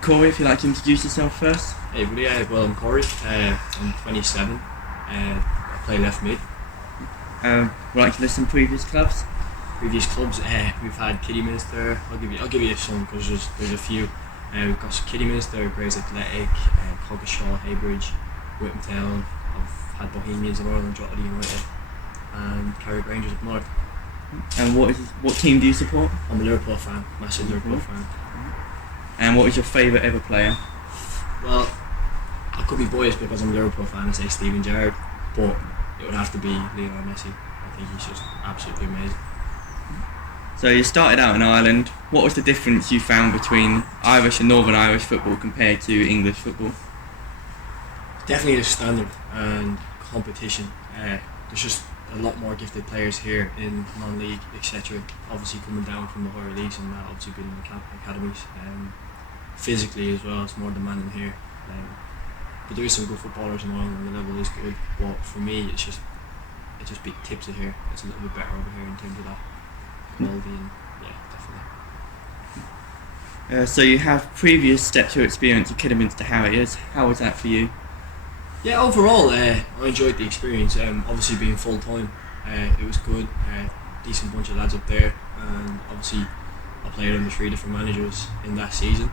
Corey, if you'd like to introduce yourself first. Hey everybody, well I'm Corey, I'm 27, I play left mid. Would like to list some previous clubs? Previous clubs, we've had Kidderminster, I'll give you some because there's a few. We've got Kidderminster, Grays Athletic, Coggeshall, Haybridge, Whittam Town, I've had Bohemians in Ireland, Drogheda United and Correy Rangers up north. And what team do you support? I'm a Liverpool fan, massive Liverpool fan. And what is your favourite ever player? Well, I could be biased because I'm a Liverpool fan and say Steven Gerrard, but it would have to be Lionel Messi. I think he's just absolutely amazing. So you started out in Ireland. What was the difference you found between Irish and Northern Irish football compared to English football? Definitely the standard and competition. There's just a lot more gifted players here in non-league, etc. Obviously coming down from the higher leagues and that, obviously being in the academies. Physically as well, it's more demanding here. But there is some good footballers in Ireland and the level is good. But for me, it just big tips it here. It's a little bit better over here in terms of that quality and yeah, definitely. So you have previous Step 2 experience with Kidderminster Harriers. How was that for you? Yeah, overall, I enjoyed the experience. Obviously being full time, it was good. Decent bunch of lads up there, and obviously I played under 3 different managers in that season.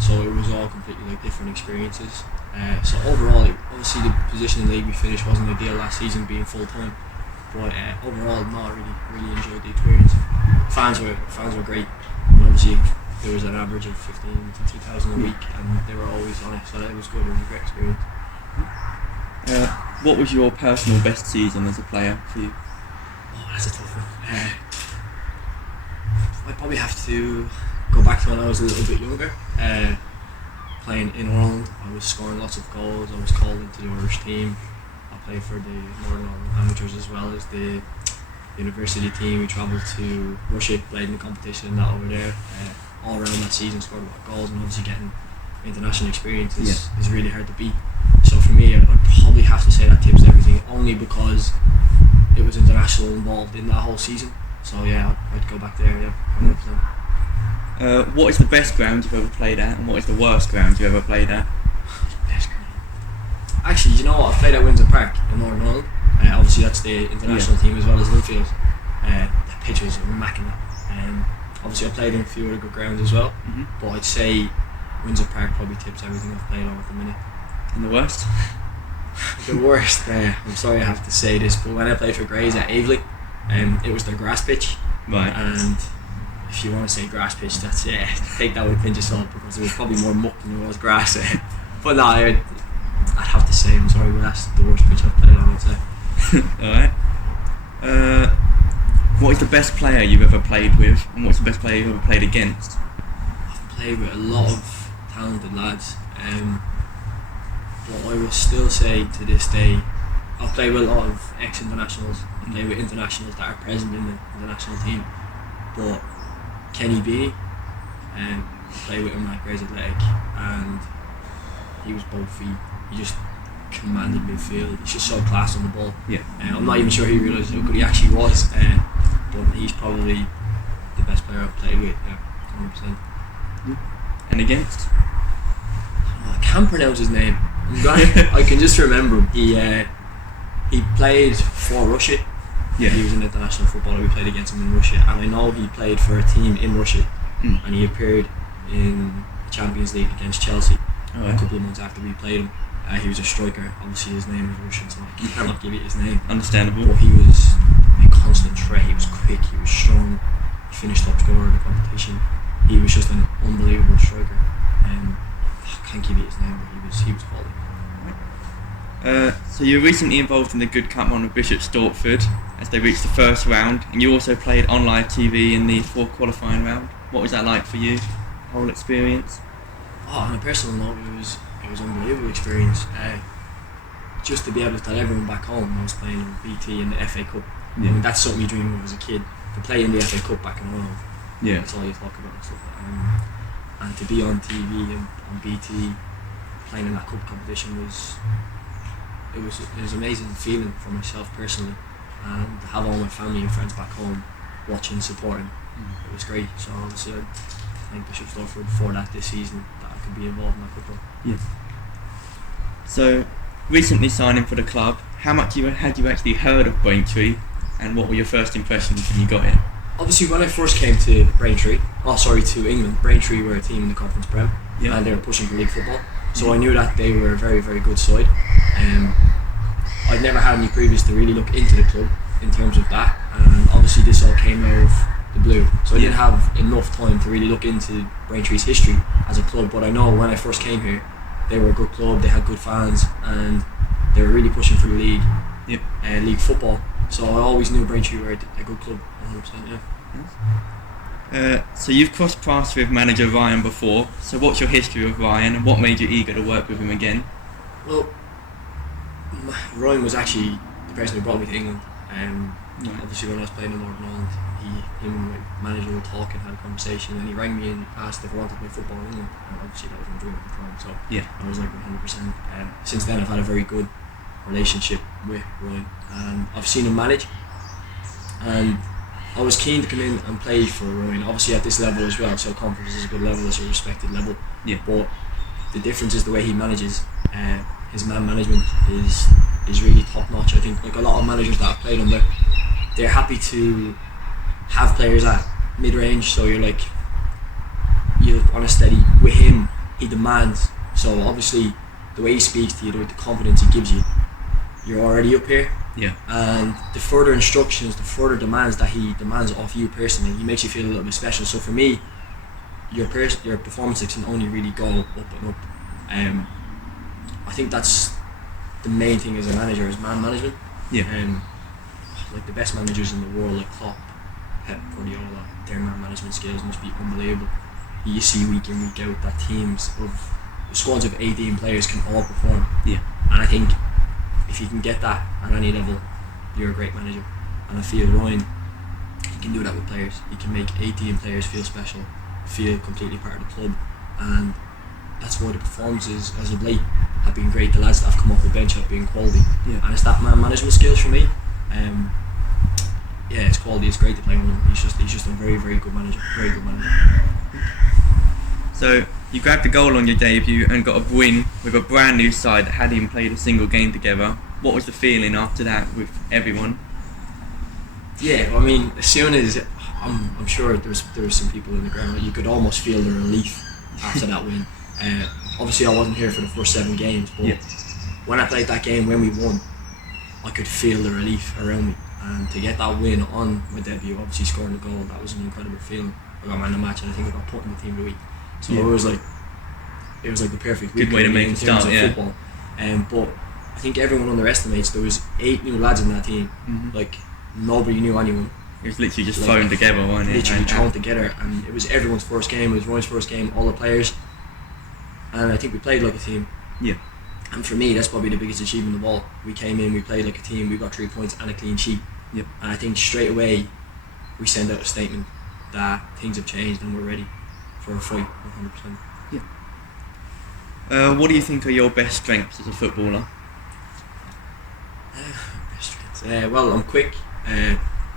So it was all completely like different experiences. So overall, obviously the position in the league we finished wasn't ideal last season, being full time. But overall, no, I really enjoyed the experience. Fans were great. And obviously there was an average of 15 to 2,000 a week, and they were always on it. So it was good. It was a great experience. What was your personal best season as a player for you? Oh, that's a tough one. I'd probably have to go back to when I was a little bit younger. Playing in Ireland, I was scoring lots of goals. I was called into the Irish team. I played for the Northern Ireland Amateurs as well as the university team. We travelled to Russia, played in the competition and that over there. All around that season, scored a lot of goals, and obviously getting international experience is really hard to beat. So for me, I'd probably have to say that tips everything, only because it was international involved in that whole season. So yeah, I'd go back there, yeah, 100%. What is the best ground you've ever played at, and what is the worst ground you've ever played at? Best ground. Actually, you know what? I played at Windsor Park in Northern Ireland. Obviously, that's the international team as well as Linfield. The pitch was immaculate. Obviously, I played in a few other good grounds as well, but I'd say Windsor Park probably tips everything I've played on at the minute. And the worst? The worst, I'm sorry I have to say this, but when I played for Grays at Aveley, it was their grass pitch. Right. And if you want to say grass pitch, that's take that with a pinch of salt, because there was probably more muck than there was grass. But no, I'd have to say, I'm sorry, but that's the worst pitch I've played on, I'd say. Alright. What is the best player you've ever played with, and what's the best player you've ever played against? I've played with a lot of talented lads, but I would still say to this day, I've played with a lot of ex-internationals. I've played with internationals that are present in the international team. But Kenny Beanie, I played with him at Grays Athletic, and he was both feet. He just commanded midfield. He's just so class on the ball. Yeah. I'm not even sure he realised how good he actually was, but he's probably the best player I've played with, 100%. And against? I can't pronounce his name. I can just remember him. He played for Russia. Yeah. He was an international footballer. We played against him in Russia, and I know he played for a team in Russia, and he appeared in the Champions League against Chelsea a couple of months after we played him. He was a striker. Obviously his name is Russian, so I cannot give you his name. Understandable. But he was a constant threat. He was quick, he was strong, he finished top scorer in the competition. He was just an unbelievable striker. I can't give you his name, but he was quality. So you were recently involved in the Good Cup run with Bishop Stortford as they reached the first round, and you also played on live TV in the fourth qualifying round. What was that like for you, whole experience? Oh, on a personal note, it was an unbelievable experience. Just to be able to tell everyone back home I was playing on BT in the FA Cup. Yeah. I mean, that's something you dream of as a kid. To play in the FA Cup back in Ireland, Yeah. that's all you talk about and stuff like that. And to be on TV and on BT playing in that cup competition was an amazing feeling for myself personally, and to have all my family and friends back home watching, supporting, it was great. So obviously I'd thank Bishop Stortford for that this season, that I could be involved in that football. Yeah. So, recently signing for the club, how much had you actually heard of Braintree, and what were your first impressions when you got it? Obviously, when I first came to to England, Braintree were a team in the Conference Prem, and they were pushing for league football. So I knew that they were a very, very good side. I'd never had any previous to really look into the club in terms of that, and obviously this all came out of the blue. So I didn't have enough time to really look into Braintree's history as a club. But I know when I first came here, they were a good club. They had good fans, and they were really pushing for the league, league football. So I always knew Braintree were a good club, 100%. Yeah. So you've crossed paths with manager Ryan before. So what's your history of Ryan, and what made you eager to work with him again? Well, Ryan was actually the person who brought me to England. Obviously, when I was playing in Northern Ireland, him and my manager were talking, had a conversation, and he rang me and asked if I wanted to play football in England. And obviously, that was my dream at the time. So I was like 100%. Since then, I've had a very good relationship with Ryan, and I've seen him manage, and I was keen to come in and play for Ryan. Obviously, at this level as well. So conference is a good level, it's a respected level. Yeah. But the difference is the way he manages. His man management is really top notch. I think like a lot of managers that I've played under, they're happy to have players at mid range. So you're on a steady. With him, he demands. So obviously, the way he speaks to you, the confidence he gives you, you're already up here. Yeah. And the further instructions, the further demands that he demands off you personally, he makes you feel a little bit special. So for me, your performances can only really go up and up. I think that's the main thing as a manager, is man management. Yeah. Like the best managers in the world, like Klopp, Pep Guardiola, their man management skills must be unbelievable. You see week in, week out that teams of squads of 18 players can all perform. Yeah. And I think if you can get that at any level, you're a great manager. And I feel Ryan, he can do that with players. He can make 18 players feel special, feel completely part of the club, and that's why the performances as of late have been great. The lads that have come off the bench have been quality, and it's that man management skills for me. It's quality. It's great to play with him. He's just a very, very good manager. Very good manager. So you grabbed a goal on your debut and got a win with a brand new side that hadn't even played a single game together. What was the feeling after that with everyone? Yeah, I mean, as soon as I'm sure there was some people in the ground, you could almost feel the relief after that win. Obviously, I wasn't here for the first 7 games, but when I played that game, when we won, I could feel the relief around me. And to get that win on my debut, obviously scoring the goal, that was an incredible feeling. I got man of the match, and I think I got put in the team of the week. So it was like the perfect week. Good way to make it start, football. But I think everyone underestimates there was 8 new lads in that team. Mm-hmm. Like nobody knew anyone. It was literally just thrown together, wasn't it? Literally thrown together, and it was everyone's first game. It was Ryan's first game, all the players, and I think we played like a team. Yeah. And for me, that's probably the biggest achievement of all. We came in, we played like a team, we got 3 points and a clean sheet. Yep. And I think straight away we send out a statement that things have changed and we're ready for a fight, 100%. Yeah. What do you think are your best strengths as a footballer? Best strengths? Well, I'm quick,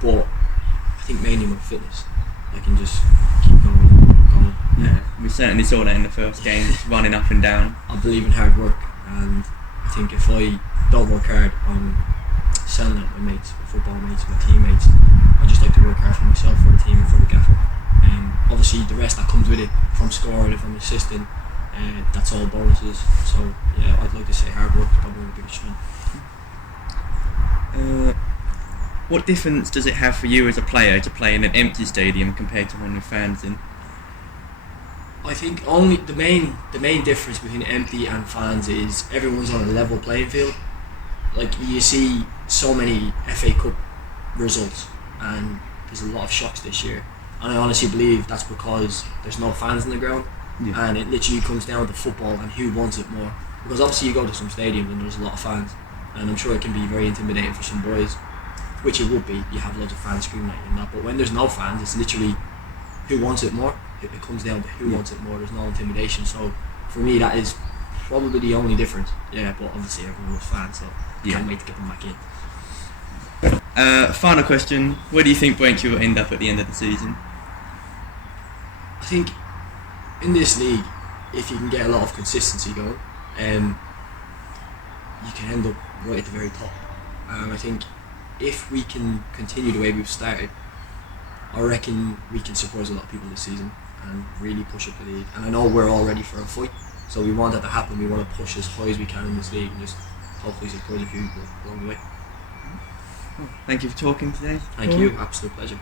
but I think mainly my fitness. I can just keep going. Yeah, we certainly saw that in the first game, running up and down. I believe in hard work, and I think if I don't work hard, I'm selling out my mates, my football mates, my teammates. I just like to work hard for myself, for the team, and for the gaffer. Obviously, the rest that comes with it, from scoring, if I'm assisting, that's all bonuses. So yeah, I'd like to say hard work is probably my biggest strength. What difference does it have for you as a player to play in an empty stadium compared to one with fans in? I think only the main difference between empty and fans is everyone's on a level playing field. Like you see so many FA Cup results, and there's a lot of shocks this year, and I honestly believe that's because there's no fans in the ground, and it literally comes down to football and who wants it more. Because obviously you go to some stadiums and there's a lot of fans, and I'm sure it can be very intimidating for some boys, which it would be. You have loads of fans screaming at you and that, but when there's no fans, it's literally who wants it more. It comes down to who wants it more. There's no intimidation. So for me, that is probably the only difference. Yeah, but obviously everyone was fans, so can't wait to get them back in. Final question: where do you think Braintree will end up at the end of the season? I think in this league, if you can get a lot of consistency going, you can end up right at the very top. And I think if we can continue the way we've started, I reckon we can surprise a lot of people this season and really push up the league. And I know we're all ready for a fight, so we want that to happen. We want to push as high as we can in this league and just hopefully surprise a few people along the way. Thank you for talking today. Thank you, absolute pleasure.